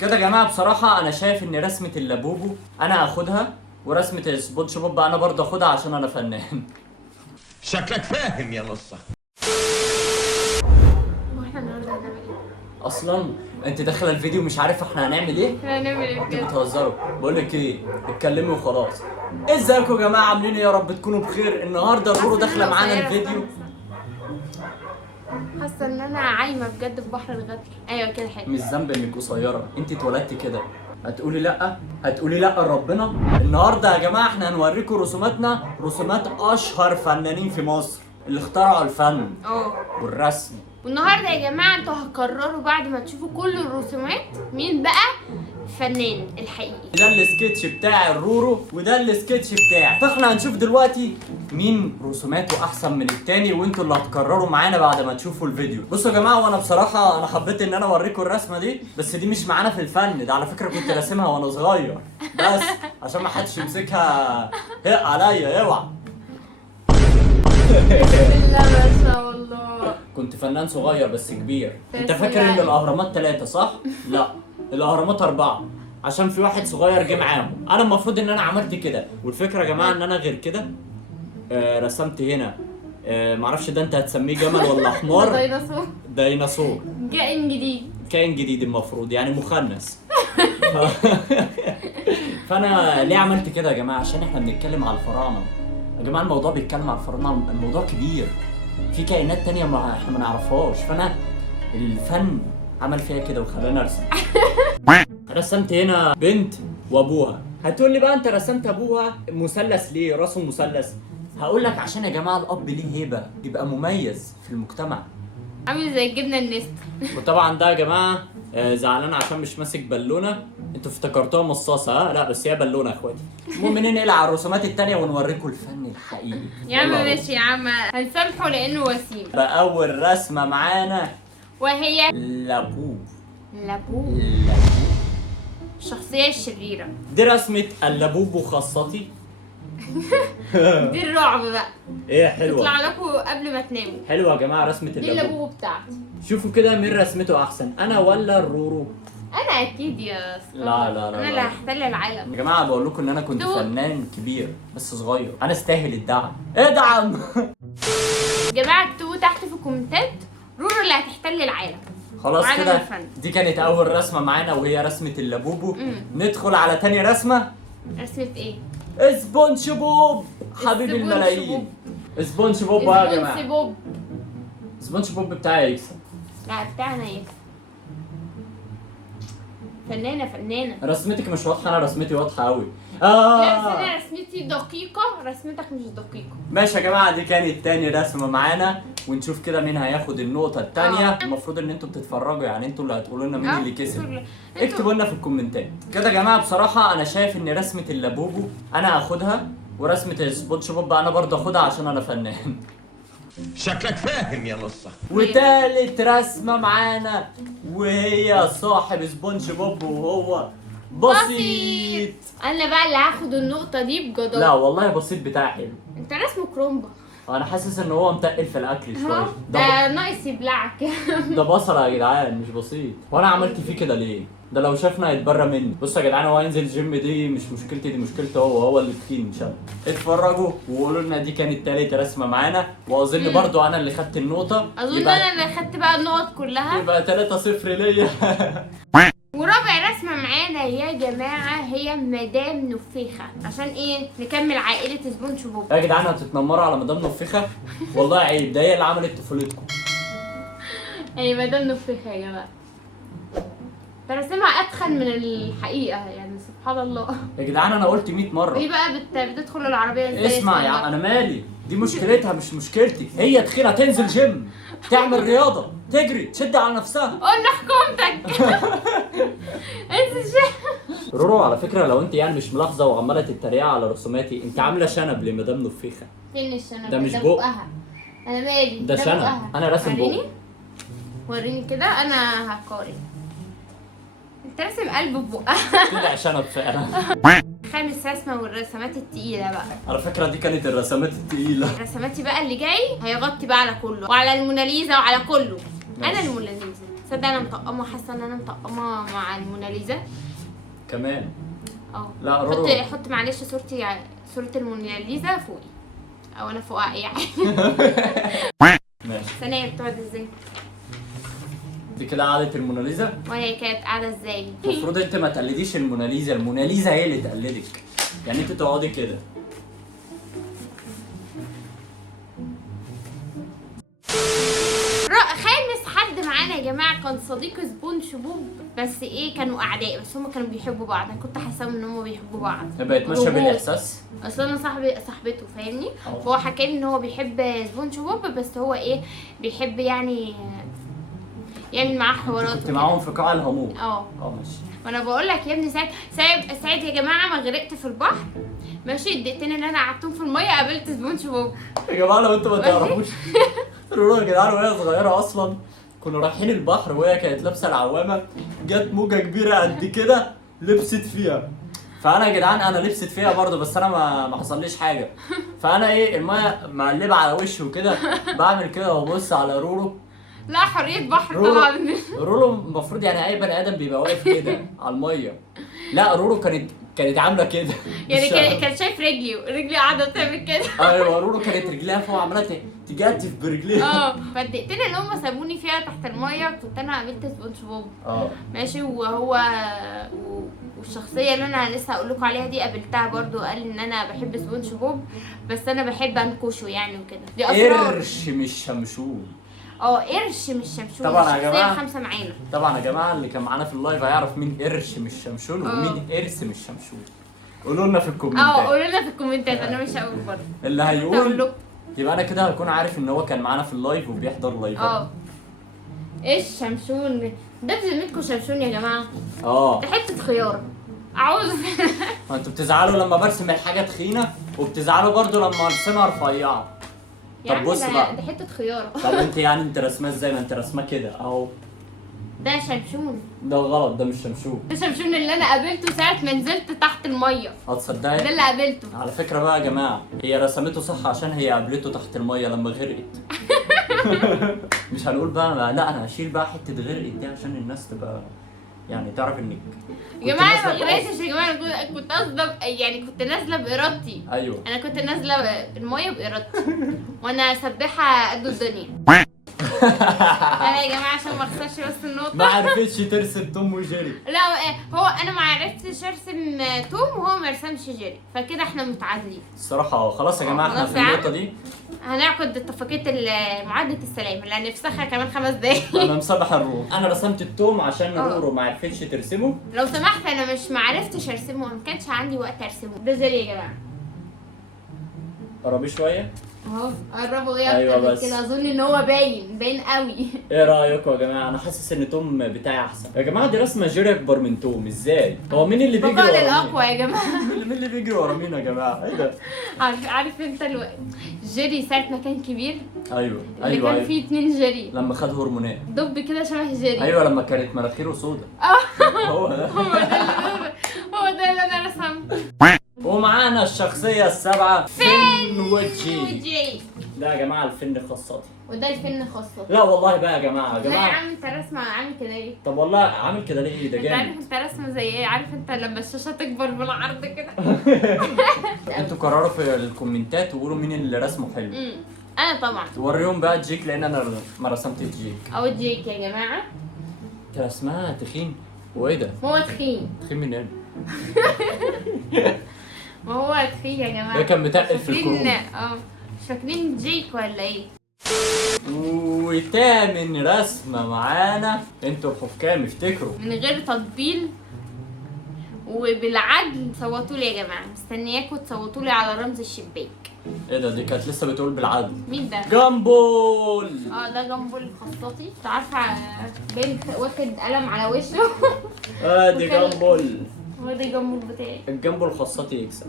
كده يا جماعه بصراحه انا شايف ان رسمه اللابوبو انا اخدها، ورسمه سبونج بوب انا برضه اخدها عشان انا فنان. شكلك فاهم يا نصة. واحنا النهارده هنعمل ايه؟ اصلا انت داخله الفيديو مش عارفه احنا هنعمل ايه؟ احنا هنعمل ايه انتوا بجد؟ بتهزروا. بقول لك ايه، اتكلمي وخلاص. ازيكم يا جماعه، عاملين ايه؟ يا رب تكونوا بخير. النهارده الرورو داخله معانا الفيديو. حاسه ان انا عايمه بجد في بحر الغدر. ايوه كده حلو. مش ذنب انك قصيره، انت اتولدتي كده. هتقولي لا؟ هتقولي لا لربنا؟ النهارده يا جماعه احنا هنوريكم رسوماتنا، رسومات اشهر فنانين في مصر اللي اخترعوا الفن والرسم. والنهارده يا جماعه انتوا هتقرروا بعد ما تشوفوا كل الرسومات مين بقى الفنان الحقيقي. ده السكتش بتاع الرورو وده السكتش بتاعي، فاحنا هنشوف دلوقتي مين رسوماته احسن من التاني، وانتوا اللي هتقرروا معانا بعد ما تشوفوا الفيديو. بصوا يا جماعه، وانا بصراحه انا حبيت ان انا اوريكم الرسمه دي، بس دي مش معانا في الفن، ده على فكره كنت راسمها وانا صغير بس عشان ما حدش يمسكها هق عليا اوعى. بسم الله ما شاء الله. كنت فنان صغير بس كبير. انت بس فاكر ان يعني. الاهرامات 3 صح؟ لا، الاهرامات 4 عشان في واحد صغير جه معاهم. انا المفروض ان انا عملت كده، والفكره يا جماعه ان انا غير كده رسمت هنا معرفش ده انت هتسميه جمل ولا حمار. ديناصور. ديناصور، كائن جديد. كائن جديد المفروض يعني مخنث. فانا ليه عملت كده يا جماعه؟ عشان احنا بنتكلم على الفراعنه يا جماعه. الموضوع بيتكلم على الفراعنه، الموضوع كبير، في كائنات تانية احنا ما نعرفهاش. فانا الفن عمل فيها كده وخلاني ارسم. رسمت هنا بنت وابوها. هتقول لي بقى انت رسمت ابوها مثلث ليه؟ راسه مثلث. هقول لك عشان يا جماعه الاب ليه هيبه، يبقى مميز في المجتمع. عامل زي الجبنه النست. وطبعا ده يا جماعه زعلان عشان مش ماسك بالونه. انتوا افتكرتوها مصاصه؟ ها لا، بس هي بالونه يا اخواتي. المهم ننقل على الرسومات التانية ونوريكم الفن الحقيقي. يا عم يلا ماشي يا عم، هنسامحه لانه وسيم. بقى اول رسمه معانا وهي لابوب. لابوب، الشخصيه الشريره. دي رسمه اللابوب وخاصتي. دي الرعب بقى. ايه حلوه؟ تطلع لكم قبل ما تناموا. حلوه يا جماعه رسمه دي اللابوب. اللابوبو بتاعتي. شوفوا كده مين رسمته احسن، انا ولا الرورو؟ انا اكيد يا اسطى. لا لا لا انا لا. اللي هحتل العالم يا جماعه بقول لكم ان انا كنت دول. فنان كبير بس صغير، انا استاهل الدعم. ادعم. يا جماعه اكتبوا تحت في الكومنتات رورو اللي هتحتل العالم. خلاص وعالم كده الفن. دي كانت اول رسمه معانا وهي رسمه اللابوبو. مم. ندخل على تاني رسمه. رسمه ايه؟ سبونج بوب حبيب سبونج الملايين. سبونج بوب بقى يا سبونج جماعه. بوب. سبونج بوب بتاعي يكسب. لا بتاعنا ايه؟ فنانه. رسمتك مش واضحه، انا رسمتي واضحه قوي. لا بس انا رسمتي دقيقه، رسمتك مش دقيقه. ماشي يا جماعه، دي كانت تاني رسمه معانا، ونشوف كده مين هياخد النقطه التانيه. المفروض ان انتوا بتتفرجوا، يعني انتوا اللي هتقولوا لنا مين اللي كسب. اكتبوا لنا في الكومنتات. كده يا جماعه بصراحه انا شايف ان رسمه اللابوبو انا اخدها، ورسمه سبونج بوب انا برضه اخدها عشان انا فنان. شكلك فاهم يا نصة. وتالت رسمه معانا وهي صاحب سبونج بوب وهو بسيط. انا بقى اللي هاخد النقطه دي بجدارة. لا والله بسيط بتاعي حلو. انت رسمه كرومبا. انا حاسس ان هو متقل في الاكل شويه. اهو ده ناقص يبلعك. ده بصل يا جدعان مش بسيط. وانا عملت فيه كده ليه؟ ده لو شافنا هيتبرى مني. بصوا يا جدعان، هو هينزل جيم، دي مش مشكلتي، دي مشكلته هو اللي تخين ان شاء الله. اتفرجوا وقولوا لنا. دي كانت تالت رسمه معانا، واظن برضو انا اللي خدت النقطه. اظن انا اللي خدت بقى النقط كلها. يبقى 3-0 ليا. ورابع رسمه معانا يا جماعه هي مدام نفيخه. عشان ايه؟ نكمل عائله سبونج بوب. يا جدعان هتتنمروا على مدام نفيخه؟ والله عيب، ده هي اللي عملت طفولتكم. يعني مدام نفيخه يا جماعه برسمها اتخن من الحقيقه، يعني سبحان الله. يا جدعان انا قلت 100 مره. دي بقى بتدخل العربيه ازاي؟ اسمع يا عم، انا مالي، دي مشكلتها مش مشكلتي. هي تخينه تنزل جيم، تعمل رياضه، تجري، تشد على نفسها. قلنا حكومتك. انت رورو على فكره لو انت يعني مش ملاحظه وعماله تتريق على رسوماتي، انت عامله شنب لمدام نفيخه. فين الشنب؟ ده مش بق. بقها. انا مالي، ده شنب. بقها. انا راسم بق. وريني وريني كده، انا هقارن. انت راسم قلب ببقها. طلع شنب فعلا. خامس رسمه والرسمات التقيله بقى. على فكره دي كانت الرسمات التقيله. رسماتي بقى اللي جاي هيغطي بقى على كله، وعلى الموناليزا وعلى كله. انا ماشي. الموناليزا. صدق انا مطقمه، حاسه ان انا مطقمه مع الموناليزا كمان. اه. لا رورو. حط معلش صورة الموناليزا فوقي، او انا فوقها اي حاجه. ماشي. ثانية بتقعد ازاي؟ دي كده قعدة الموناليزا. وهي كانت قاعدة ازاي؟ المفروض انت ما تقلديش الموناليزا، الموناليزا هي اللي تقلدك. يعني انت تقعدي كده. خامس حد معانا يا جماعة كان صديق سبونج بوب، بس ايه كانوا اعداء، بس هما كانوا بيحبوا بعض. انا كنت حاساهم ان هما بيحبوا بعض. بقت ماشيه بالاحساس. اصل انا صاحبته فاهمني. اه. فهو حكى لي ان هو بيحب سبونج بوب، بس هو ايه بيحب يعني يعمل معاه حوارات. كنت معاهم في قاع الهموم. اه ماشي. وانا بقول لك يا ابني ساعد يا جماعه ما غرقت في البحر. ماشي الدقيقتين اللي انا قعدتهم في الميه قابلت سبونج بوب. يا جماعه لو انتوا ما تعرفوش رورو يا جدعان وهي صغيره اصلا كنا رايحين البحر وهي كانت لابسه العوامه، جت موجه كبيره قد كده لبست فيها. فانا يا جدعان انا لبست فيها برضه، بس انا ما حصليش حاجه. فانا ايه الميه مقلبه على وشي وكده، بعمل كده وابص على رورو. لا حريه بحر طبعا. رورو المفروض يعني اي بني ادم بيبقى واقف كده على الميه. لا رورو كانت عامله كده. يعني كان شايف رجلي قاعده بتعمل كده. ايوه رورو كانت رجليها فوق عماله تجتف برجليها. فالدقيقتين اللي هم سابوني فيها تحت الميه كنت انا قابلت سبونج بوب. ماشي وهو والشخصيه اللي انا لسه هقول لكم عليها دي قابلتها برضو، قال ان انا بحب سبونج بوب بس انا بحب انكشه يعني وكده. دي اسرار. قرش مش شمشون. قرش مش شمشون. طبعا يا جماعه خمسه معانا. طبعا يا جماعه اللي كان معانا في اللايف هيعرف مين قرش مش شمشون ومين قرش مش شمشون. قولوا لنا في الكومنتات. قولوا لنا في الكومنتات، انا مش هقول برضه. اللي هيقول يبقى انا كده هكون عارف ان هو كان معانا في اللايف وبيحضر لايفات. ايش شمشون ده؟ بذمتكم شمشون يا جماعه؟ ده حته خياره. اعوذ بالله. ما انتوا بتزعلوا لما برسم الحاجه تخينه وبتزعلوا برضو لما ارسمها رفيعه. طب بص بقى، ده حته خياره. طب انت رسمها ازاي؟ ما انت رسمها كده اهو. ده شمشون. ده غلط، ده مش شمشون. ده شمشون اللي انا قابلته ساعه ما نزلت تحت الميه. هتصدقي؟ ده اللي قابلته. على فكره بقى يا جماعه هي رسمته صح عشان هي قابلته تحت الميه لما غرقت. مش هنقول بقى، لا انا هشيل بقى حته غرقت دي عشان الناس تبقى يعني تعرف انك يا جماعه ما غرقتش يا جماعه. انا كنت قصده يعني كنت نازله بارادتي. ايوه انا كنت نازله الميه بارادتي وانا سباحه قد الدنيا. انا يا جماعه عشان ما اخسرش بس النقطه. ما عرفتش ترسم توم وجيري. لا هو انا ما عرفتش ارسم توم وهو ما رسمش جيري، فكده احنا متعادلين الصراحه. خلاص يا جماعه احنا في النقطه دي هنعقد اتفاقيه معاهده السلام اللي هنفسخها كمان 5 دقايق. انا مسامح الرورو. انا رسمت التوم عشان الرورو ما عرفتش ترسمه. لو سمحت انا ما عرفتش ارسمه، ما كانش عندي وقت ارسمه. ده جيري يا جماعه. قربي شويه اهو قربوا ايه أيوة اكتر بس. كده. اظن ان هو باين قوي. ايه رايكم يا جماعه؟ انا حاسس ان توم بتاعي احسن. يا جماعه دي رسمه جيري اكبر من توم ازاي؟ هو مين اللي بيجري بقال ورا الاقوى يا جماعه. مين اللي بيجري ورا مين يا جماعه؟ ايه ده؟ عارف انت جيري ساعه ما كان كبير ايوه اللي كان فيه 2 جيري لما خد هرمونات دب كده شبه جيري. ايوه لما كانت مناخيره سودا. هو ده هو ده اللي انا رسمته. ومعانا الشخصيه السابعه فين وجي. ده يا جماعه الفن خاصتي. وده الفن خاصته. لا والله بقى يا جماعه لا يا عم انت رسمه عامل كده ليه؟ طب والله عامل كده ليه؟ ده انت عارف جامد. انت رسمه زي ايه؟ عارف انت لما الشاشه تكبر بالعرض كده. انتوا قرروا في الكومنتات وقولوا مين اللي رسمه حلو. انا طبعا. وريهم بقى جيك لان انا ما رسمت جيك. او جيك يا جماعه. كان اسمها تخين. وايه ده؟ هو تخين. تخين من هنا. ما هو تخين يا جماعه. ده كان متقل في الكروب. مش فاكرين جيك ولا ايه؟ وتامن رسمه معانا انتوا الحكام افتكروا. من غير تطبيل وبالعدل صوتوا لي يا جماعه. مستنياكم تصوتوا لي على رمز الشباك. ايه ده؟ دي كانت لسه بتقول بالعدل. مين ده؟ جامبول. ده جامبول خطاطي. انت عارفه بنت واخد قلم على وشه. دي جامبول. هو ده الجامبول بتاعي. الجامبول خاصتي يكسب.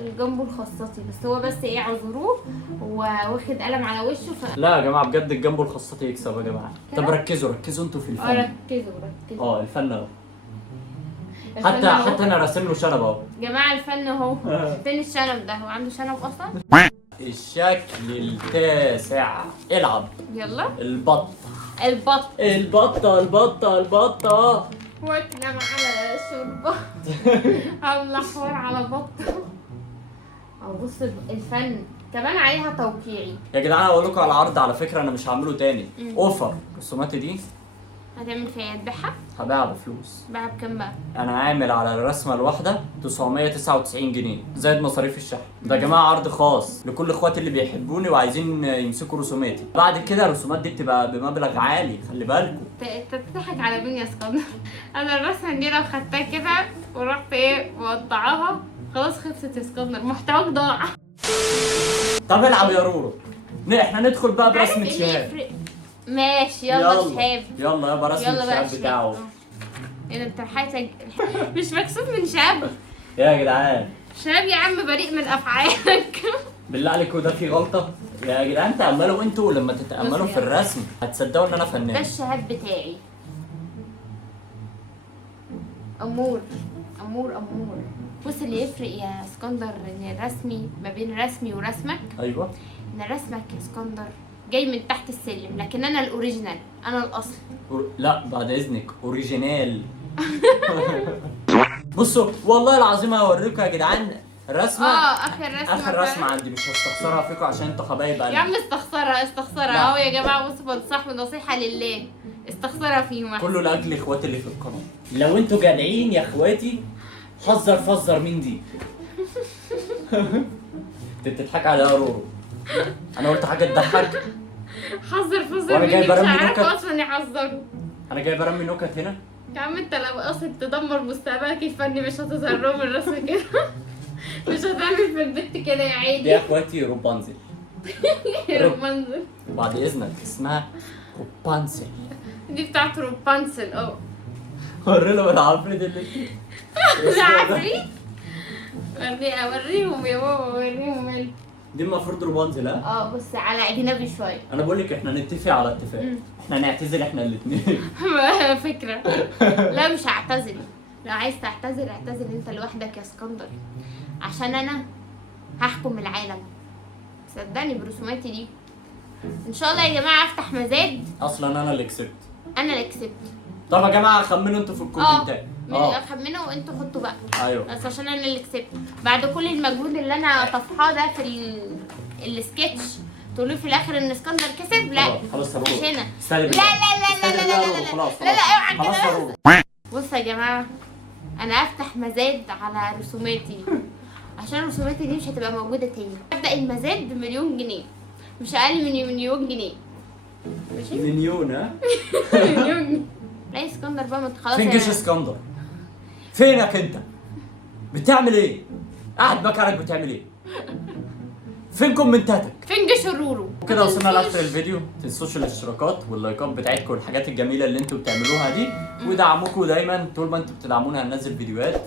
الجامبول خاصتي بس هو بس ايه اعذروه واخد قلم على وشه لا يا جماعه بجد الجامبول خاصتي يكسب يا جماعه. طب ركزوا انتوا في الفن. ركزوا. الفن اهو. حتى انا راسم له شنب اهو. جماعه الفن اهو. فين الشنب ده؟ هو عنده شنب اصلا؟ الشكل التاسع. العب. يلا. البط. البط البطة واكلة معانا شوربة عاملة حوار على بطة. أو بص الفن كمان عليها توقيعي. يا جدعان اقول لكم على عرض على فكرة انا مش هعمله تاني. اوفر رسوماتي دي هتعمل فيها إيه؟ تبيعها؟ هبيعها بفلوس. باعها بكام بقى؟ انا عامل على الرسمة الواحدة 999 جنيه زائد مصاريف الشحن. ده يا جماعة عرض خاص لكل اخواتي اللي بيحبوني وعايزين يمسكوا رسوماتي. بعد كده الرسومات دي بتبقى بمبلغ عالي، خلي بالكم. تضحك على مين يا اسكندر؟ انا الرسمه دي لو خدتها كده ورحت ايه مقطعاها خلاص خلصت يا اسكندر، محتواك ضاع. طب العب يا رورو. احنا ندخل بقى برسمة عارف إيه شهاب. يفرق؟ ماشي يلا شهاب. يلا يابا رسمة يلا بقى الشهاب بتاعه. ايه ده انت حياتك مش مكسوف من شهاب؟ يا جدعان شهاب يا عم بريء من افعالك. بالله عليكم ده في غلطة؟ يا جدعان تأملوا انتوا لما تتأملوا في الرسم هتصدقوا ان انا ده فنان. الشهاب بتاعي. امور امور امور. بص اللي يفرق يا اسكندر ان الرسمي ما بين رسمي ورسمك ايوه ان رسمك يا اسكندر جاي من تحت السلم، لكن انا الاوريجينال، انا الاصل. لا بعد اذنك اوريجينال. بصوا والله العظيم هوريكم يا جدعان الرسمة. اخر رسمة عندي مش هستخسرها فيكم عشان انتوا حبايب يا قلبي. عم استخسرها اهو يا جماعه. بصوا بنصح نصيحه لله، استخسرها فيهم كله لاجل اخواتي اللي في القناة. لو انتوا جدعين يا اخواتي حذر فزر من دي. انت بتضحك على يا رورو. انا قلت حاجة تضحك. حذر وأنا مني، جاي مش برمي عارف نكت. اصلا يحذره. انا جاي برمي نكت هنا. يا عم انت لو قاصد تدمر مستقبلك الفني مش هتظهر لهم الرسم كده. مش هتعمل في البت كده يا دي عيني. يا اخواتي روبانزل. رومانزل وبعد اذنك اسمها روبانزل. دي بتاعت روبانسل. اه وري لهم العفريت اللي العفريت. اوريهم يا بابا اوريهم. دي المفروض روبانزل. ها بص على اجنبي شويه. انا بقول لك احنا نتفق على اتفاق. احنا نعتزل احنا الاثنين. فكره. لا مش هعتزل. لو عايز تعتزل اعتزل انت لوحدك يا اسكندر، عشان انا هحكم العالم صدقني برسوماتي دي. ان شاء الله يا جماعه افتح مزاد. اصلا انا اللي كسبت. انا اللي كسبت. طب يا جماعه خمنوا انتوا في الكومنتات. خمنوا انتوا حطوا بقى. ايوه بس عشان انا اللي كسبت بعد كل المجهود اللي انا طفحاه ده في السكتش تقولوا في الاخر ان اسكندر كسب. لا خلاص مش هنا. استنى لا لا لا لا لا لا لا لا لا اوعى كده. بصوا يا جماعه انا افتح مزاد على رسوماتي عشان رسوماتي دي مش هتبقى موجوده تاني. ابدا المزاد ب1,000,000 جنيه مش اقل من 1,000,000 جنيه. ماشي مليون. ها مليون جنيه. لا اسكندر بقى ما انت خلاص. فين جيش اسكندر؟ فينك انت؟ بتعمل ايه؟ قاعد مكانك بتعمل ايه؟ فين كومنتاتك؟ فين جيش الرورو؟ وكده وصلنا لاخر الفيديو. متنسوش الاشتراكات واللايكات بتاعتكم والحاجات الجميله اللي انتوا بتعملوها دي، ودعموكوا دايما. طول ما انتوا بتدعمونا هننزل فيديوهات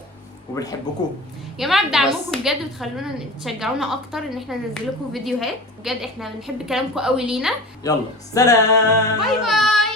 وبنحبكم يا جماعه. بدعموكم بجد بتخلونا تشجعونا اكتر ان احنا ننزل لكم فيديوهات. بجد احنا بنحب كلامكم قوي لينا. يلا سلام. باي باي.